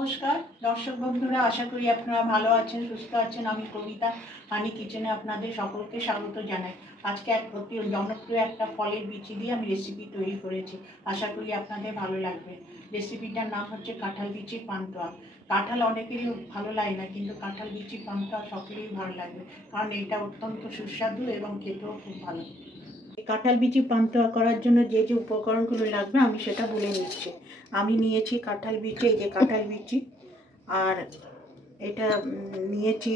নমস্কার দর্শক বন্ধুরা, আশা করি আপনারা ভালো আছেন, সুস্থ আছেন। আমি কবিতা হানি কিচেনে আপনাদের সকলকে স্বাগত জানাই। আজকে এক অতি জনপ্রিয় একটা ফলের বিচি দিয়ে আমি রেসিপি তৈরি করেছি। আশা করি আপনাদের ভালো লাগবে। রেসিপিটার নাম হচ্ছে কাঁঠাল বিচির পান্তুয়া। কাঁঠাল অনেকেরই ভালো লাগে না, কিন্তু কাঁঠাল বিচির পান্তুয়া সকলেরই ভালো লাগবে, কারণ এটা অত্যন্ত সুস্বাদু এবং খেতেও খুব ভালো। কাঁঠাল বিচি পান্তুয়া করার জন্য যে যে উপকরণগুলো লাগবে আমি সেটা বলে নিচ্ছি। আমি নিয়েছি কাঁঠাল বিচি, এই যে কাঁঠাল বিচি, আর এটা নিয়েছি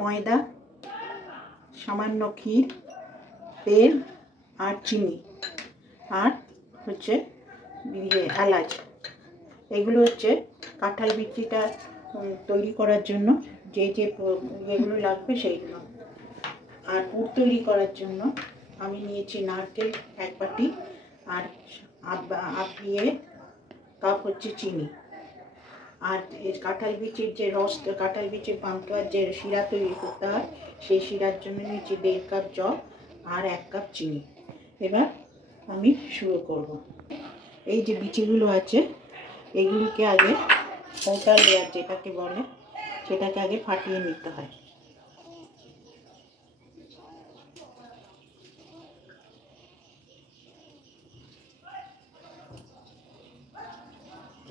ময়দা, সামান্য ক্ষীর, তেল আর চিনি, আর হচ্ছে এলাচ। এগুলো হচ্ছে কাঁঠাল বিচিটা তৈরি করার জন্য যে যে এগুলো লাগবে সেইগুলো। আর পুর তৈরি করার জন্য আমি নিয়েছি নারকেল 1 বাটি, আর কাপ হচ্ছে চিনি। আর কাঁঠাল বিচির যে রস, কাঁঠাল বিচির পান্তুয়ার যে শিরা তৈরি করতে হয়, সেই শিরার জন্য নিয়েছি 1.5 কাপ জল আর 1 কাপ চিনি। এবার আমি শুরু করব। এই যে বিচিগুলো আছে, এগুলিকে আগে আউটার লেয়ার যেটাকে বলে, সেটাকে আগে ফাটিয়ে নিতে হয়।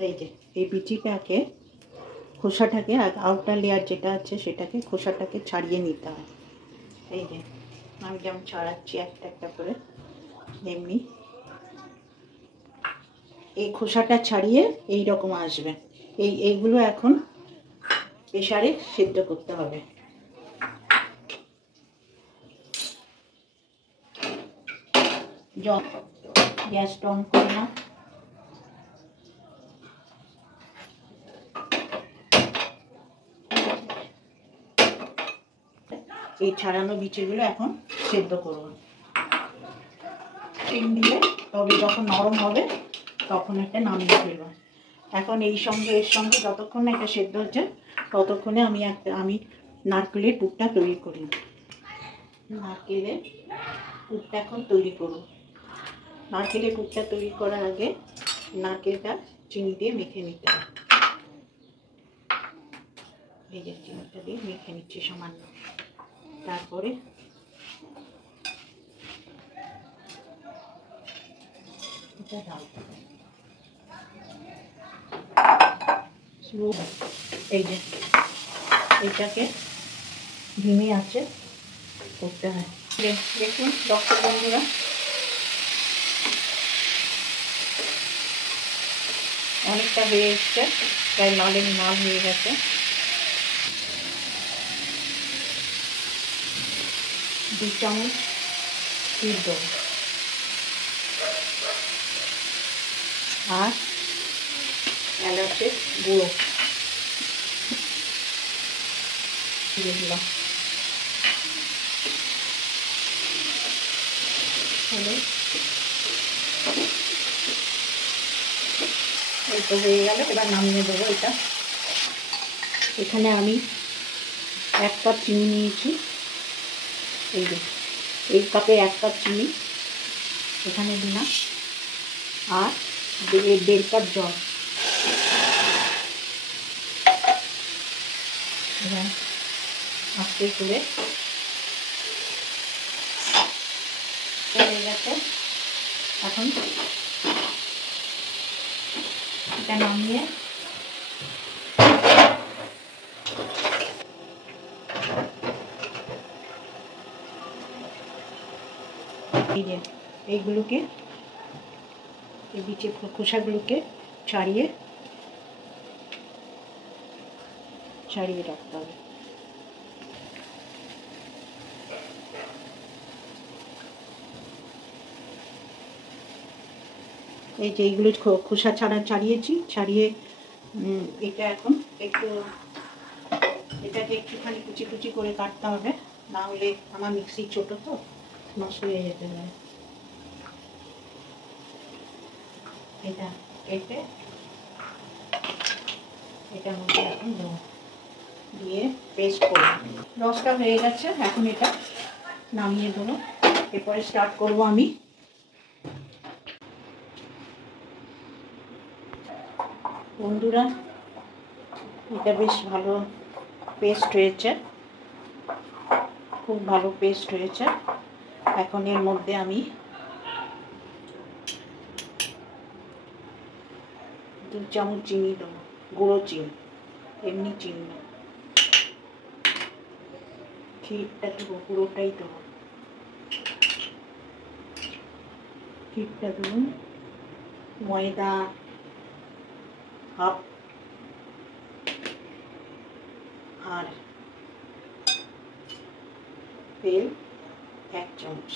এই যে এই বিচিটাকে, খোসাটাকে, আউটার লেয়ার যেটা আছে সেটাকে, খোসাটাকে ছাড়িয়ে নিতে হয়। এই যে আমি যেমন ছাড়াচ্ছি একটা একটা করে, এমনি এই খোসাটা ছাড়িয়ে এই রকম আসবে। এইগুলো এখন প্রেসারে সেদ্ধ করতে হবে। গ্যাসটা অন করলাম। এই ছাড়ানো বিচিগুলো এখন সেদ্ধ করব। চিনি দিয়ে তবে যখন নরম হবে তখন একটা নামিয়ে ফেলব। এখন এর সঙ্গে যতক্ষণ না এটা সেদ্ধ হচ্ছে ততক্ষণে আমি নারকেলের পুরটা তৈরি করি। নারকেলের পুরটা এখন তৈরি করব। নারকেলের পুরটা তৈরি করার আগে নারকেলটা চিনি দিয়ে মেখে নিতে হবে। এই যে চিনিটা দিয়ে মেখে নিচ্ছি সামান্য। তারপরে এটা ঢালতে হবে। এই যে এটাকে ধিমে আঁচে করতে হয়। দেখুন দর্শক বন্ধুরা, অনেকটা হয়ে এসছে, প্রায় লাল হয়ে গেছে। দু চামচ ক্ষীর দেবো আর এলাচের গুঁড়ো দিয়ে দিলাম। এই তো হয়ে গেল, এবার নামিয়ে দেবো এটা। এখানে আমি 1 কাপ চিনি নিয়েছি। এই যে এই কাপে 1 কাপ চিনি এখানে দিলাম, আর 1.5 কাপ জল। এবার আস্তে করে হয়ে গেছে। এখন এটা নামিয়ে এই যে এইগুলোকে, এই বিচির খোসাগুলোকে ছাড়িয়ে রাখতে হবে। এই যে এইগুলো খোসা ছাড়িয়েছি, ছাড়িয়ে এটা এখন এটাকে একটুখানি কুচি কুচি করে কাটতে হবে, না হলে আমার মিক্সি ছোট তো নষ্ট হয়ে যেতে পারে। এটা কেটে এটার মধ্যে এখন দেবো, দিয়ে পেস্ট করব। রসটা হয়ে গেছে, এখন এটা নামিয়ে দেবো। এরপরে স্টার্ট করব আমি। বন্ধুরা, এটা বেশ ভালো পেস্ট হয়েছে, খুব ভালো পেস্ট হয়েছে। এখন এর মধ্যে আমি 2 চামচ চিনি দেবো, গুঁড়ো চিনি, এমনি চিনি না, ক্ষীরটা দেবো, পুরোটাই দেবো, ক্ষীরটা দেবো। ময়দা হাফ, আর তেল 1 চামচ।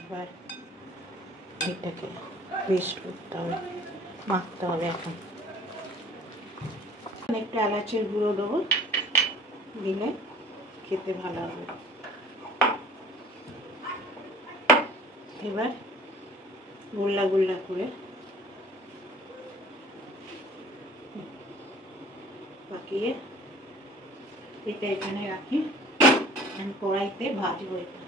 এবার এটাকে পেস্ট করতে হবে, মাখতে হবে। এখন একটু এলাচের গুঁড়ো দেবো, দিলে খেতে ভালো হবে। এবার গোল্লা গোল্লা করে পাকিয়ে এটা এখানে রাখি, আমি কড়াইতে ভাজবো এটা।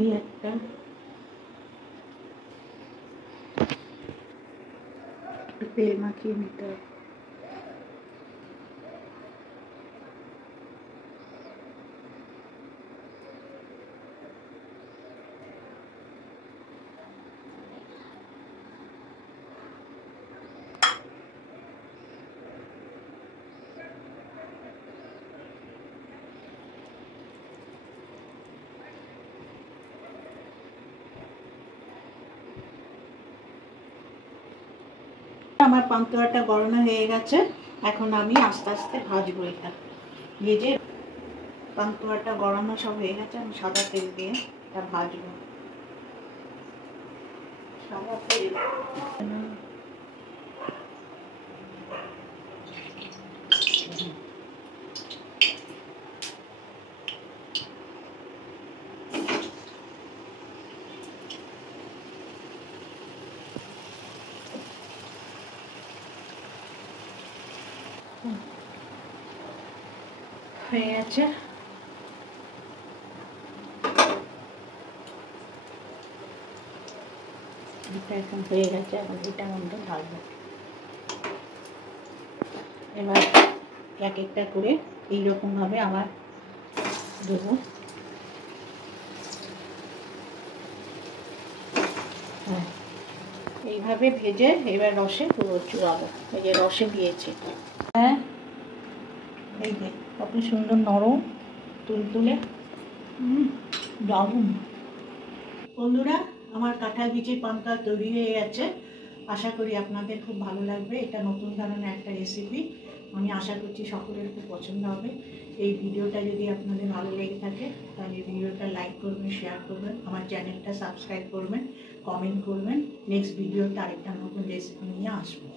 এই একটা একটু তেল মাখিয়ে নিতে হবে। আমার পান্তুয়াটা গরম হয়ে গেছে, এখন আমি আস্তে আস্তে ভাজবো এটা। ভেজে পান্তুয়াটা গরম সব হয়ে গেছে, আমি সাদা তেল দিয়ে এটা ভাজবো। সাদা তেল হয়ে গেছে। এটা এখন হয়ে গেছে, এখন এটার মধ্যে ঢালবো। এবার এক একটা করে এইরকমভাবে আবার দেবো। হ্যাঁ, এইভাবে ভেজে এবার রসে পুরো চুয়াবো। এই যে রসে দিয়েছি, হ্যাঁ এই যে কত সুন্দর নরম তুলতুলে, দারুণ। বন্ধুরা, আমার কাঁঠাল বিচির পান্তা তৈরি হয়ে গেছে। আশা করি আপনাদের খুব ভালো লাগবে। এটা নতুন ধরনের একটা রেসিপি, আমি আশা করছি সকলের খুব পছন্দ হবে। এই ভিডিওটা যদি আপনাদের ভালো লেগে থাকে তাহলে ভিডিওটা লাইক করবেন, শেয়ার করবেন, আমার চ্যানেলটা সাবস্ক্রাইব করবেন, কমেন্ট করবেন। নেক্সট ভিডিওতে আরেকটা নতুন রেসিপি নিয়ে আসবো।